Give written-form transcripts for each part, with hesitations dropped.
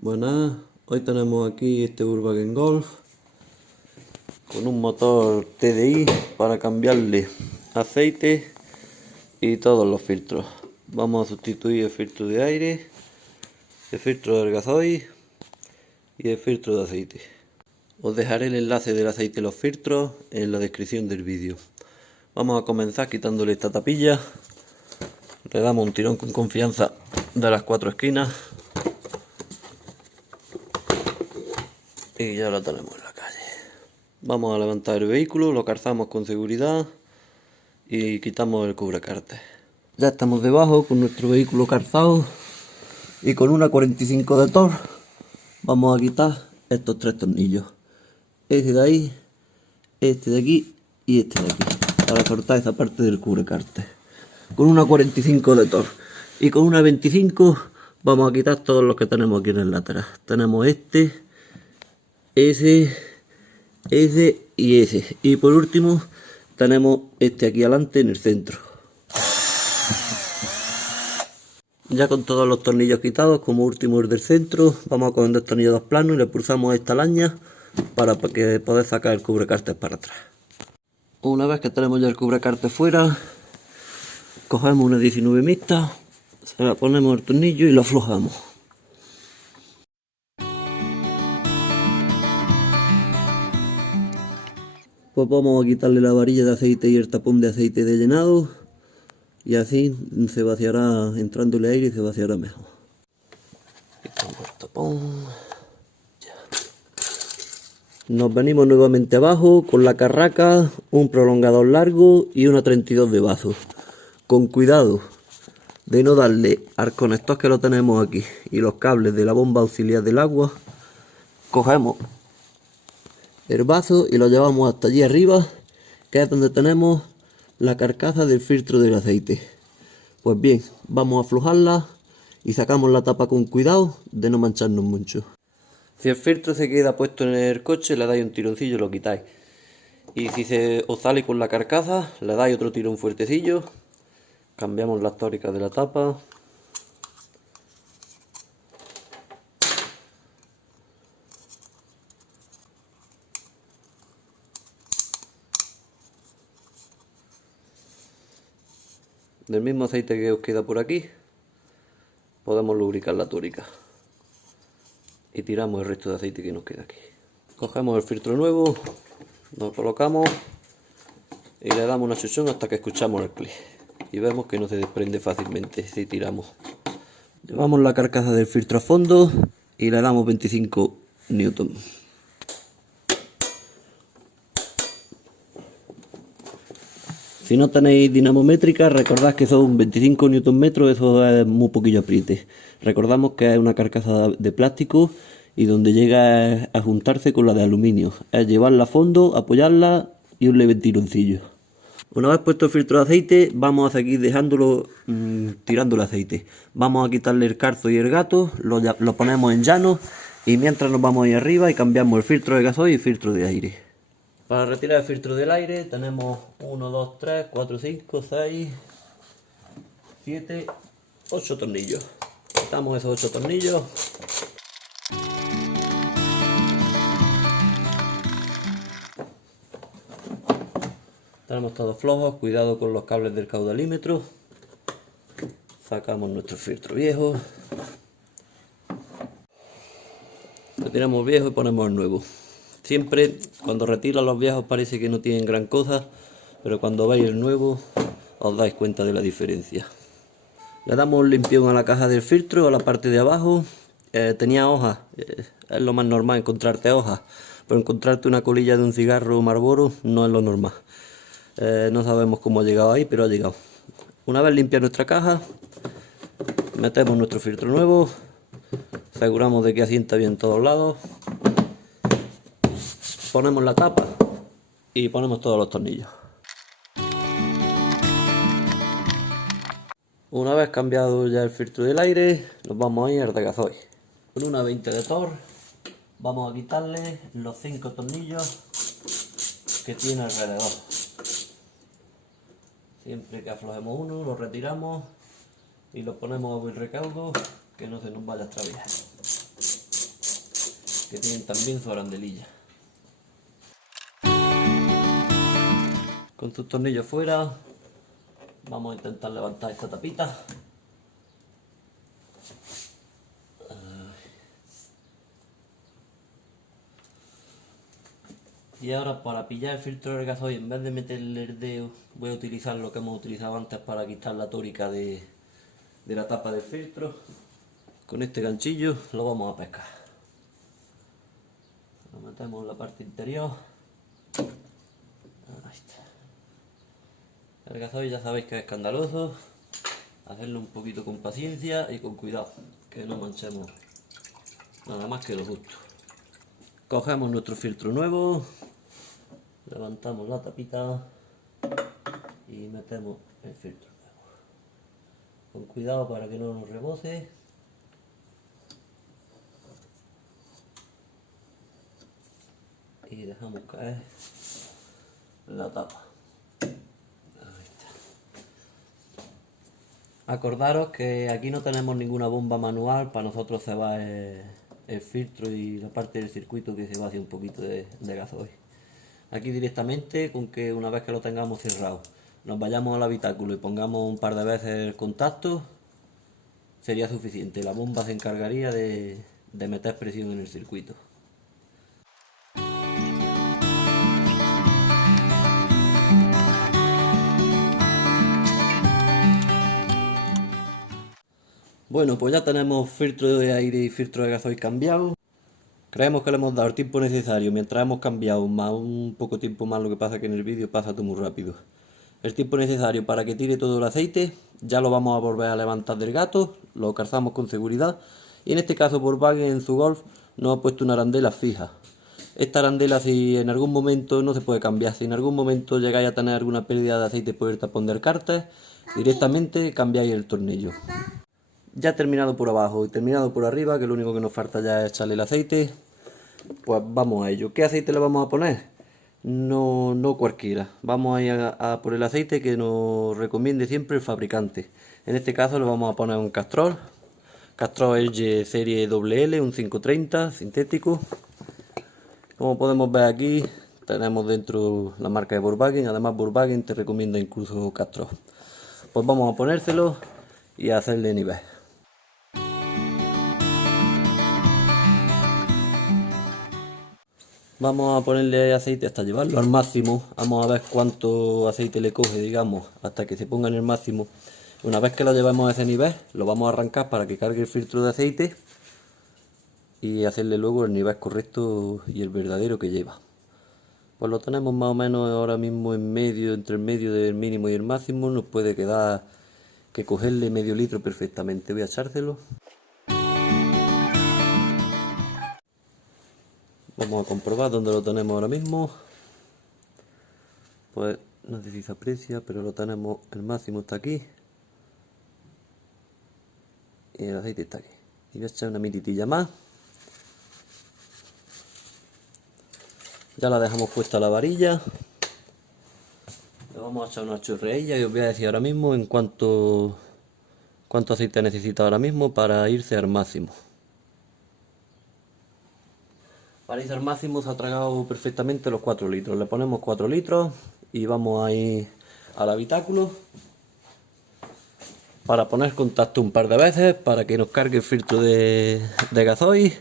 Buenas, hoy tenemos aquí este Volkswagen Golf con un motor TDI para cambiarle aceite y todos los filtros. Vamos a sustituir el filtro de aire, el filtro del gasoil y el filtro de aceite. Os dejaré el enlace del aceite y los filtros en la descripción del vídeo. Vamos a comenzar quitándole esta tapilla. Le damos un tirón con confianza de las 4 esquinas. Y ya lo tenemos en la calle. Vamos a levantar el vehículo, lo calzamos con seguridad y quitamos el cubrecárter. Ya estamos debajo con nuestro vehículo calzado y con una 45 de Thor vamos a quitar estos 3 tornillos. Este de ahí, este de aquí y este de aquí, para cortar esa parte del cubrecárter. Con una 45 de Thor y con una 25 vamos a quitar todos los que tenemos aquí en el lateral. Tenemos este, ese y ese. Y por último tenemos este aquí adelante en el centro. Ya con todos los tornillos quitados, como último el del centro, vamos a coger dos tornillos planos y le pulsamos esta laña para que poder sacar el cubrecárter para atrás. Una vez que tenemos ya el cubrecárter fuera, cogemos una 19 mixta, se la ponemos el tornillo y lo aflojamos. Pues vamos a quitarle la varilla de aceite y el tapón de aceite de llenado y así se vaciará entrándole aire y se vaciará mejor. Quitamos el tapón. Ya. Nos venimos nuevamente abajo con la carraca, un prolongador largo y una 32 de bazo. Con cuidado de no darle al conector que lo tenemos aquí y los cables de la bomba auxiliar del agua. Cogemos el vaso y lo llevamos hasta allí arriba, que es donde tenemos la carcasa del filtro del aceite. Pues bien, vamos a aflojarla y sacamos la tapa con cuidado de no mancharnos mucho. Si el filtro se queda puesto en el coche, le dais un tironcillo y lo quitáis. Y si os sale con la carcasa, le dais otro tirón fuertecillo. Cambiamos las tóricas de la tapa. Del mismo aceite que os queda por aquí, podemos lubricar la túrica. Y tiramos el resto de aceite que nos queda aquí. Cogemos el filtro nuevo, lo colocamos y le damos una chuchón hasta que escuchamos el clic. Y vemos que no se desprende fácilmente si tiramos. Llevamos la carcasa del filtro a fondo y le damos 25 newton. Si no tenéis dinamométrica, recordad que son 25 Nm, eso es muy poquillo apriete. Recordamos que es una carcasa de plástico y donde llega a juntarse con la de aluminio. Es llevarla a fondo, apoyarla y un leve tironcillo. Una vez puesto el filtro de aceite, vamos a seguir dejándolo tirando el aceite. Vamos a quitarle el calzo y el gato, lo ponemos en llano y mientras nos vamos ahí arriba y cambiamos el filtro de gasoil y el filtro de aire. Para retirar el filtro del aire tenemos 1, 2, 3, 4, 5, 6, 7, 8 tornillos. Quitamos esos 8 tornillos. Tenemos todos flojos, cuidado con los cables del caudalímetro. Sacamos nuestro filtro viejo. Retiramos el viejo y ponemos el nuevo. Siempre cuando retiran los viejos parece que no tienen gran cosa, pero cuando veis el nuevo os dais cuenta de la diferencia. Le damos un limpión a la caja del filtro, a la parte de abajo. Tenía hojas, es lo más normal encontrarte hojas, pero encontrarte una colilla de un cigarro Marlboro no es lo normal. No sabemos cómo ha llegado ahí, pero ha llegado. Una vez limpia nuestra caja, metemos nuestro filtro nuevo, aseguramos de que asienta bien en todos lados. Ponemos la tapa y ponemos todos los tornillos. Una vez cambiado ya el filtro del aire, nos vamos a ir al de gasoil. Con una 20 de Thor vamos a quitarle los 5 tornillos que tiene alrededor. Siempre que aflojemos uno, lo retiramos y lo ponemos a buen recaudo, que no se nos vaya a extraviar. que tienen también su arandelilla. Con sus tornillos fuera, vamos a intentar levantar esta tapita. Y ahora, para pillar el filtro del gasoil, en vez de meterle el dedo, voy a utilizar lo que hemos utilizado antes para quitar la tórica de la tapa del filtro. Con este ganchillo lo vamos a pescar. Lo metemos en la parte interior. Ahí está. El gasoil ya sabéis que es escandaloso. Hacerlo un poquito con paciencia y con cuidado, que no manchemos nada más que lo justo. Cogemos nuestro filtro nuevo, levantamos la tapita y metemos el filtro nuevo. Con cuidado para que no nos rebose. Y dejamos caer la tapa. Ahí está. Acordaros que aquí no tenemos ninguna bomba manual para nosotros cebar el filtro y la parte del circuito que se va hacia un poquito de gasoil. Aquí directamente, con que una vez que lo tengamos cerrado, nos vayamos al habitáculo y pongamos un par de veces el contacto, sería suficiente. La bomba se encargaría de meter presión en el circuito. Bueno, pues ya tenemos filtro de aire y filtro de gasoil cambiado. Creemos que le hemos dado el tiempo necesario mientras hemos cambiado, más un poco tiempo más, lo que pasa que en el vídeo pasa todo muy rápido. El tiempo necesario para que tire todo el aceite, ya lo vamos a volver a levantar del gato, lo calzamos con seguridad. Y en este caso Volkswagen en su Golf nos ha puesto una arandela fija. Esta arandela, si en algún momento no se puede cambiar, si en algún momento llegáis a tener alguna pérdida de aceite por el tapón del cárter, directamente cambiáis el tornillo. Ya terminado por abajo y terminado por arriba, que lo único que nos falta ya es echarle el aceite, pues vamos a ello. ¿Qué aceite le vamos a poner? No cualquiera. Vamos a ir a por el aceite que nos recomiende siempre el fabricante. En este caso le vamos a poner un Castrol LG serie LL, un 530 sintético. Como podemos ver aquí, tenemos dentro la marca de Volkswagen. Además Volkswagen te recomienda incluso Castrol. Pues vamos a ponérselo y a hacerle nivel. Vamos a ponerle aceite hasta llevarlo al máximo. Vamos a ver cuánto aceite le coge, digamos, hasta que se ponga en el máximo. Una vez que lo llevemos a ese nivel, lo vamos a arrancar para que cargue el filtro de aceite y hacerle luego el nivel correcto y el verdadero que lleva. Pues lo tenemos más o menos ahora mismo en medio, entre el medio del mínimo y el máximo. Nos puede quedar que cogerle medio litro perfectamente. Voy a echárselo. Vamos a comprobar dónde lo tenemos ahora mismo. Pues no sé si se aprecia, pero lo tenemos, el máximo está aquí. Y el aceite está aquí. Y voy a echar una mititilla más. Ya la dejamos puesta la varilla. Le vamos a echar una chorreilla y os voy a decir ahora mismo en cuánto aceite necesita ahora mismo para irse al máximo. Para irse al máximo se ha tragado perfectamente los 4 litros. Le ponemos 4 litros y vamos a ir al habitáculo para poner contacto un par de veces para que nos cargue el filtro de gasoil.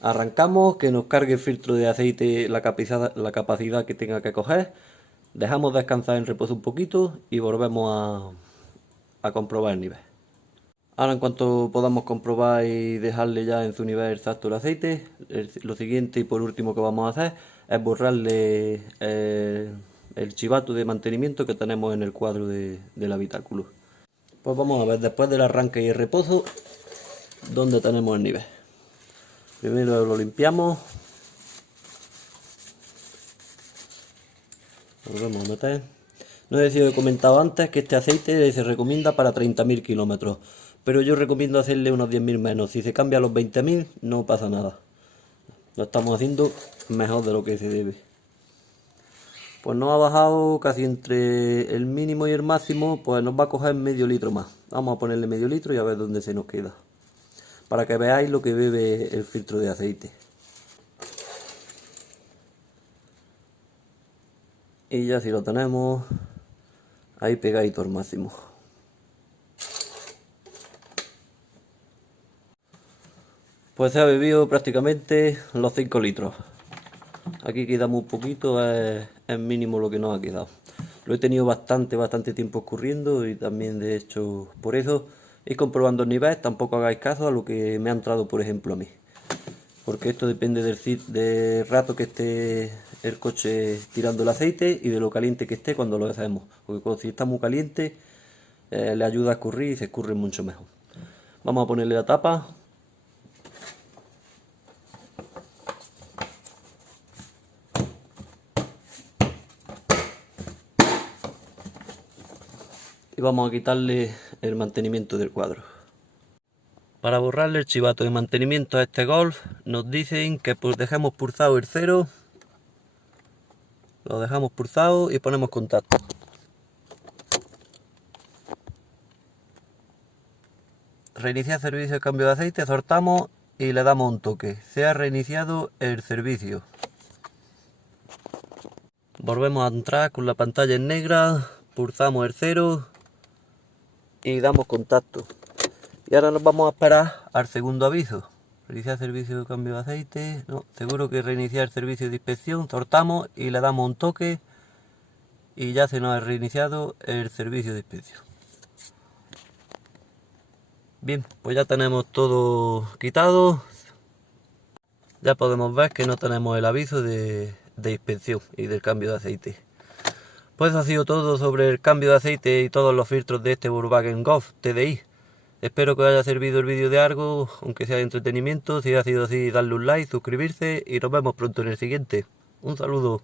Arrancamos, que nos cargue el filtro de aceite la capacidad que tenga que coger. Dejamos descansar en reposo un poquito y volvemos a comprobar el nivel. Ahora, en cuanto podamos comprobar y dejarle ya en su nivel exacto el aceite, lo siguiente y por último que vamos a hacer es borrarle el chivato de mantenimiento que tenemos en el cuadro del habitáculo. Pues vamos a ver después del arranque y el reposo dónde tenemos el nivel. Primero lo limpiamos. Lo volvemos a meter. No sé si os he comentado antes que este aceite se recomienda para 30.000 kilómetros, pero yo recomiendo hacerle unos 10.000 menos. Si se cambia a los 20.000 no pasa nada. Lo estamos haciendo mejor de lo que se debe. Pues nos ha bajado casi entre el mínimo y el máximo, pues nos va a coger medio litro más. Vamos a ponerle medio litro y a ver dónde se nos queda. para que veáis lo que bebe el filtro de aceite. Y ya si lo tenemos ahí pegadito al máximo. Pues se ha bebido prácticamente los 5 litros. Aquí queda muy poquito, es mínimo lo que nos ha quedado. Lo he tenido bastante tiempo escurriendo y también de hecho por eso ir comprobando el nivel. Tampoco hagáis caso a lo que me ha entrado por ejemplo a mí. Porque esto depende del rato que esté el coche tirando el aceite y de lo caliente que esté cuando lo hacemos. Porque si está muy caliente le ayuda a escurrir y se escurre mucho mejor. Vamos a ponerle la tapa. Y vamos a quitarle el mantenimiento del cuadro. Para borrarle el chivato de mantenimiento a este Golf nos dicen que pues dejemos pulsado el 0. Lo dejamos pulsado y ponemos contacto. Reiniciar servicio de cambio de aceite, soltamos y le damos un toque. Se ha reiniciado el servicio. Volvemos a entrar con la pantalla en negra, pulsamos el 0 y damos contacto. Y ahora nos vamos a esperar al segundo aviso. Reiniciar servicio de cambio de aceite. No, seguro que reiniciar el servicio de inspección. Soltamos y le damos un toque. Y ya se nos ha reiniciado el servicio de inspección. Bien, pues ya tenemos todo quitado. Ya podemos ver que no tenemos el aviso de inspección y del cambio de aceite. Pues ha sido todo sobre el cambio de aceite y todos los filtros de este Volkswagen Golf TDI. Espero que os haya servido el vídeo de algo, aunque sea de entretenimiento. Si ha sido así, darle un like, suscribirse y nos vemos pronto en el siguiente. Un saludo.